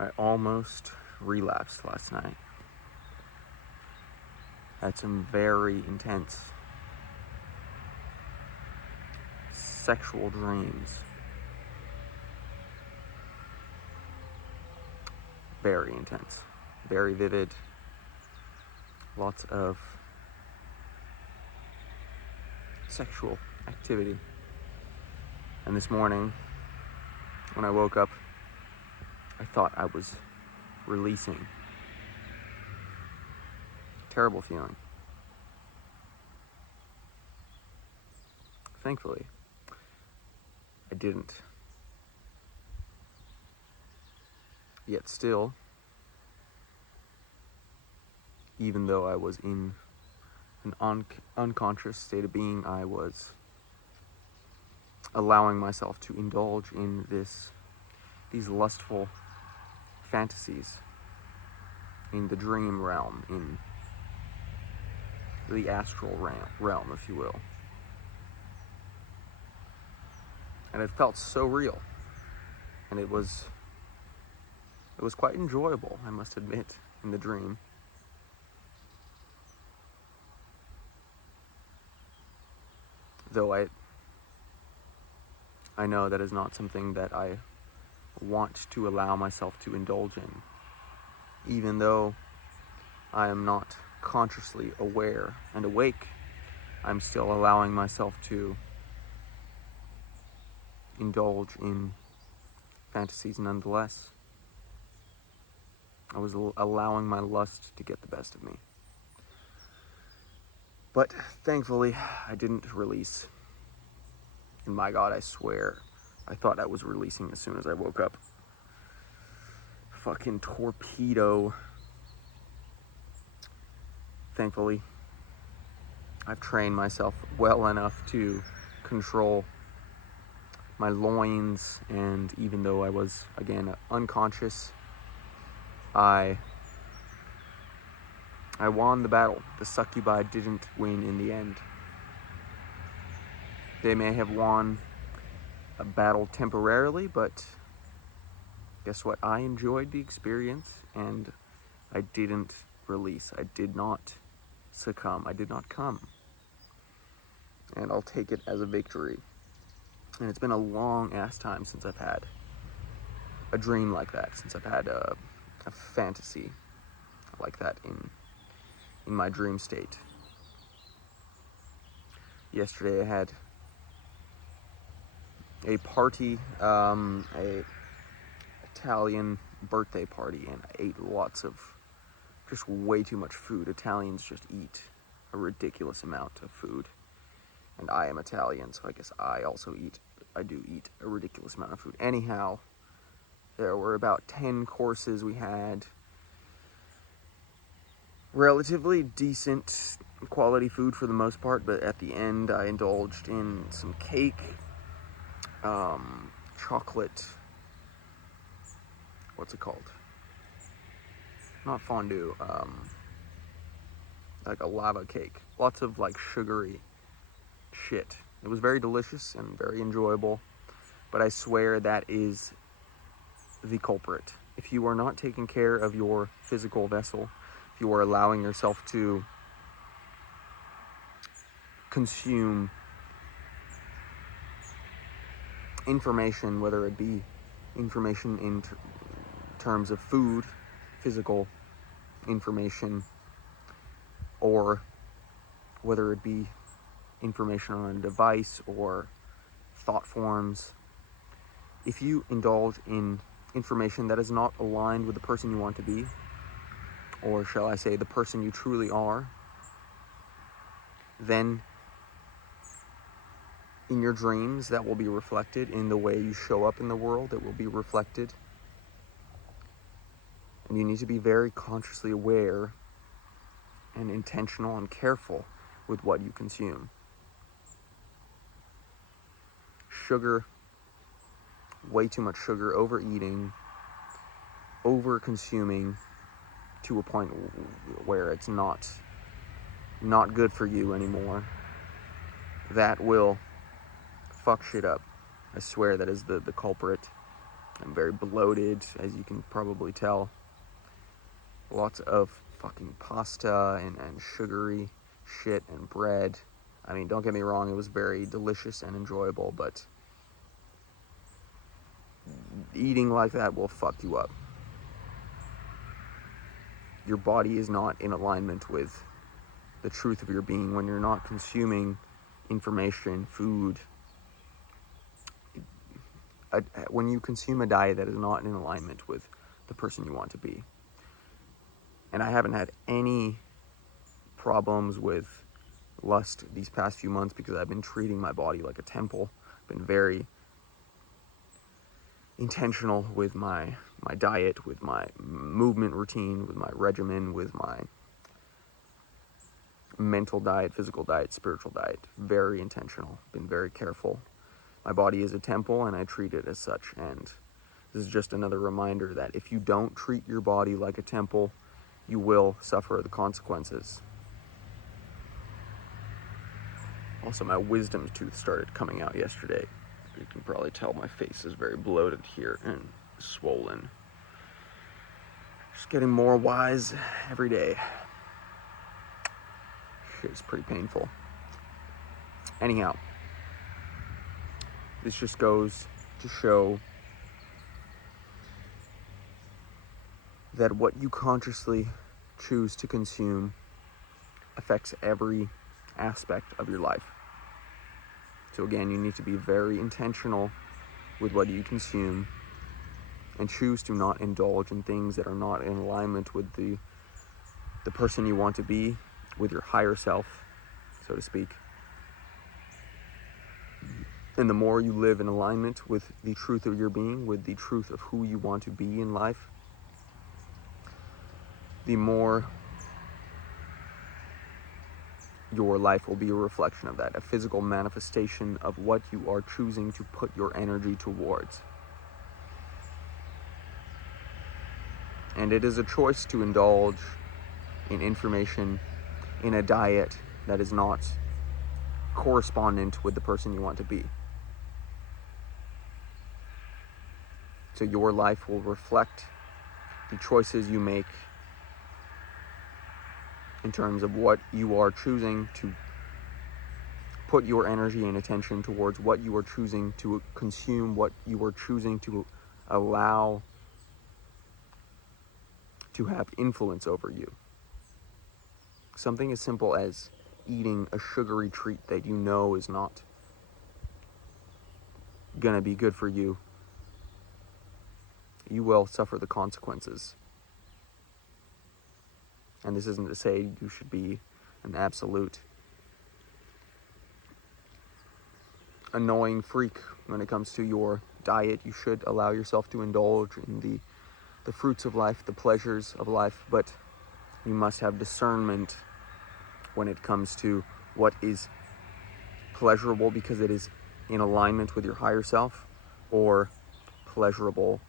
I almost relapsed last night. Had some very intense sexual dreams. Very intense, very vivid, lots of sexual activity. And this morning, when I woke up, I thought I was releasing. Terrible feeling. Thankfully, I didn't. Yet still, even though I was in an unconscious state of being, I was allowing myself to indulge in these lustful fantasies in the dream realm, in the astral realm, if you will. And it felt so real, and it was quite enjoyable, I must admit, in the dream. Though I know that is not something that I want to allow myself to indulge in. Even though I am not consciously aware and awake, I'm still allowing myself to indulge in fantasies nonetheless. I was allowing my lust to get the best of me. But thankfully, I didn't release. And my God, I swear, I thought I was releasing as soon as I woke up. Fucking torpedo. Thankfully, I've trained myself well enough to control my loins, and even though I was, again, unconscious, I won the battle. The succubi didn't win in the end. They may have won a battle temporarily, but guess what? I enjoyed the experience, and I didn't release. I did not succumb. I did not come. And I'll take it as a victory. And it's been a long ass time since I've had a dream like that, since I've had a fantasy like that in my dream state. Yesterday I had a party, a Italian birthday party, and I ate lots of, just way too much food. Italians just eat a ridiculous amount of food, and I am Italian, so I guess I do eat a ridiculous amount of food. Anyhow, there were about 10 courses we had. Relatively decent quality food for the most part, but at the end I indulged in some cake, chocolate, what's it called? Not fondue, like a lava cake. Lots of like sugary shit. It was very delicious and very enjoyable, but I swear that is the culprit. If you are not taking care of your physical vessel, if you are allowing yourself to consume information, whether it be information in terms of food, physical information, or whether it be information on a device or thought forms, if you indulge in information that is not aligned with the person you want to be, or shall I say the person you truly are, then in your dreams that will be reflected in the way you show up in the world. It will be reflected, and you need to be very consciously aware and intentional and careful with what you consume. Sugar, way too much sugar, overeating, over consuming to a point where it's not good for you anymore, that will fuck shit up. I swear that is the culprit. I'm very bloated, as you can probably tell. Lots of fucking pasta and sugary shit and bread. I mean, don't get me wrong, it was very delicious and enjoyable, but eating like that will fuck you up. Your body is not in alignment with the truth of your being when you're not consuming information, food. When you consume a diet that is not in alignment with the person you want to be. And I haven't had any problems with lust these past few months because I've been treating my body like a temple. I've been very intentional with my diet, with my movement routine, with my regimen, with my mental diet, physical diet, spiritual diet. Very intentional. Been very careful. My body is a temple and I treat it as such. And this is just another reminder that if you don't treat your body like a temple, you will suffer the consequences. Also, my wisdom tooth started coming out yesterday. You can probably tell my face is very bloated here and swollen. Just getting more wise every day. Shit is pretty painful. Anyhow, this just goes to show that what you consciously choose to consume affects every aspect of your life. So again, you need to be very intentional with what you consume and choose to not indulge in things that are not in alignment with the person you want to be, with your higher self, so to speak. And the more you live in alignment with the truth of your being, with the truth of who you want to be in life, the more your life will be a reflection of that, a physical manifestation of what you are choosing to put your energy towards. And it is a choice to indulge in information, in a diet that is not correspondent with the person you want to be. So your life will reflect the choices you make in terms of what you are choosing to put your energy and attention towards, what you are choosing to consume, what you are choosing to allow to have influence over you. Something as simple as eating a sugary treat that you know is not gonna be good for you, you will suffer the consequences. And this isn't to say you should be an absolute annoying freak when it comes to your diet. You should allow yourself to indulge in the fruits of life, the pleasures of life, but you must have discernment when it comes to what is pleasurable because it is in alignment with your higher self, or pleasurable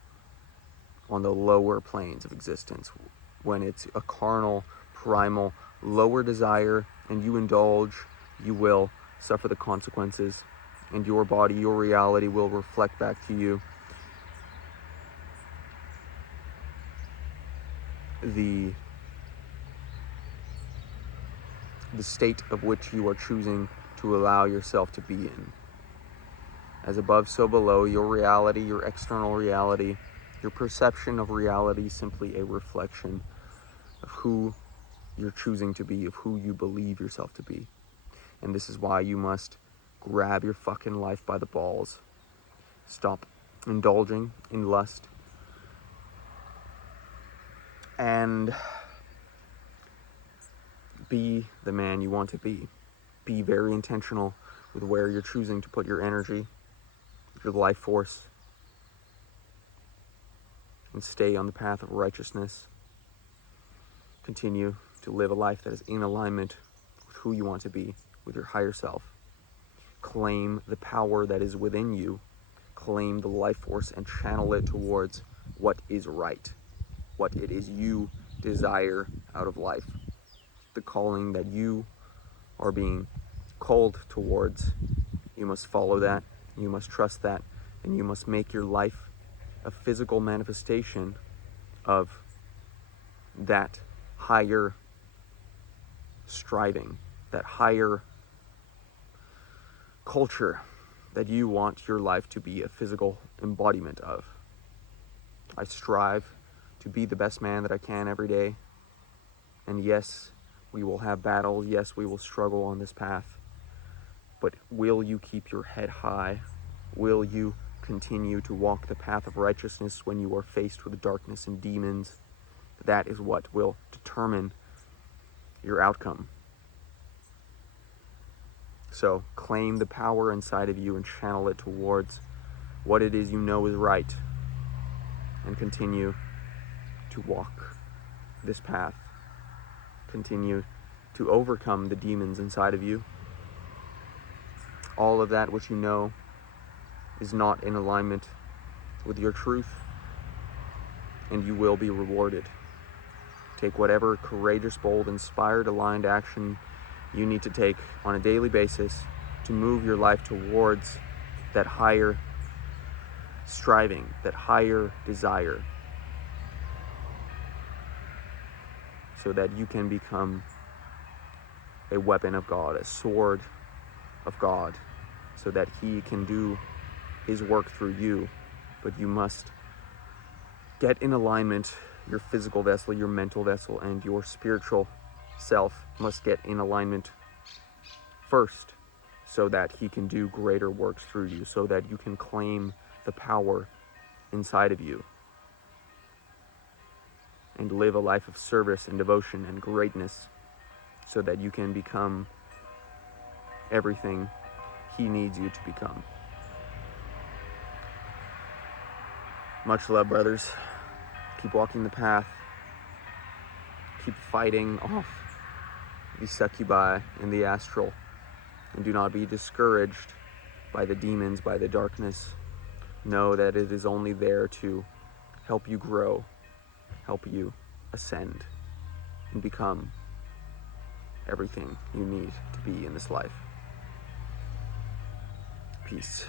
on the lower planes of existence, when it's a carnal, primal, lower desire, and you indulge, you will suffer the consequences, and your body, your reality will reflect back to you the state of which you are choosing to allow yourself to be in. As above, so below. Your reality, your external reality, your perception of reality is simply a reflection of who you're choosing to be, of who you believe yourself to be. And this is why you must grab your fucking life by the balls. Stop indulging in lust. And be the man you want to be. Be very intentional with where you're choosing to put your energy, your life force, and stay on the path of righteousness. Continue to live a life that is in alignment with who you want to be, with your higher self. Claim the power that is within you. Claim the life force and channel it towards what is right, what it is you desire out of life. The calling that you are being called towards, you must follow that, you must trust that, and you must make your life a physical manifestation of that higher striving, that higher culture that you want your life to be a physical embodiment of. I strive to be the best man that I can every day. And yes, we will have battle. Yes, we will struggle on this path. But will you keep your head high? Will you continue to walk the path of righteousness when you are faced with darkness and demons? That is what will determine your outcome. So claim the power inside of you and channel it towards what it is you know is right, and continue to walk this path. Continue to overcome the demons inside of you. All of that which you know is not in alignment with your truth, and you will be rewarded. Take whatever courageous, bold, inspired, aligned action you need to take on a daily basis to move your life towards that higher striving, that higher desire, so that you can become a weapon of God, a sword of God, so that He can do His work through you. But you must get in alignment. Your physical vessel, your mental vessel, and your spiritual self must get in alignment first, so that He can do greater works through you, so that you can claim the power inside of you and live a life of service and devotion and greatness, so that you can become everything He needs you to become. Much love, brothers. Keep walking the path. Keep fighting off the succubi in the astral. And do not be discouraged by the demons, by the darkness. Know that it is only there to help you grow, help you ascend, and become everything you need to be in this life. Peace.